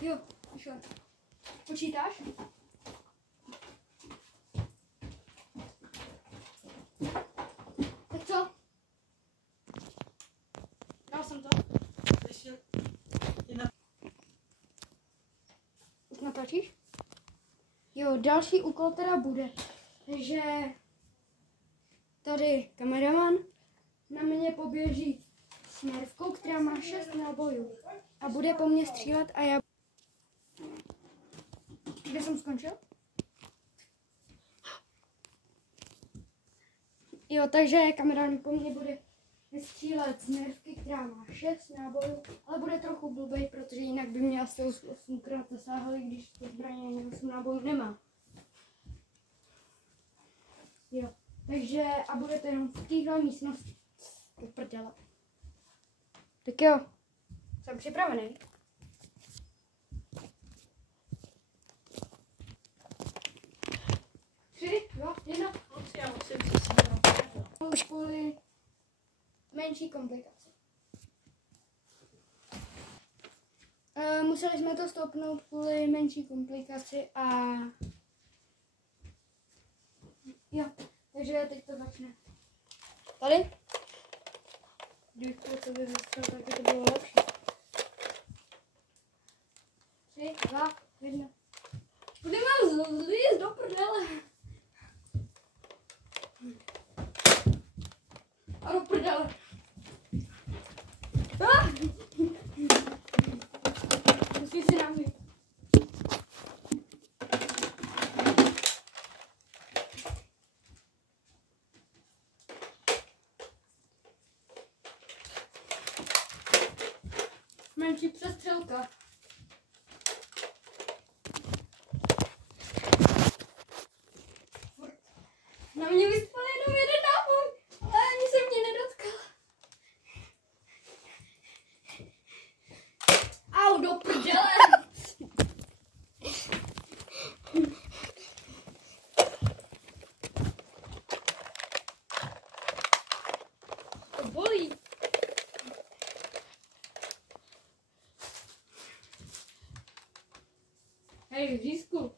Jo, vyšlo. Počítáš? Tak co? Dal jsem to? Už natáčíš? Jo, další úkol teda bude, že tady kameraman na mě poběží s nervkou, která má 6 nábojů a bude po mně střílet a já... Kde jsem skončil? Jo, takže kameraman po mně bude vystřílet z nervky, která má 6 nábojů, ale bude trochu blbej, protože jinak by mě asi 8krát zasáhli, když to zbraně 8 nábojů nemá. Jo, takže a bude to jenom v téhle místnosti. To prdele. Tak jo, jsem připravený. Tři, dva, jedna. Já musím přesně Kvůli menší komplikaci. Museli jsme to stopnout kvůli menší komplikaci a jo, takže teď to začne. Tady? Kdybych to vystřel, tak by to bylo lepší. 3, 2, 1. Budeme zlíst do prdele. A do prdele. Musíš si namít. Menší přestřelka. Na mě vyspal jenom jeden náboj, ale ani se mě nedotkal. Au, do prdele! To bolí. Hej, Řízku.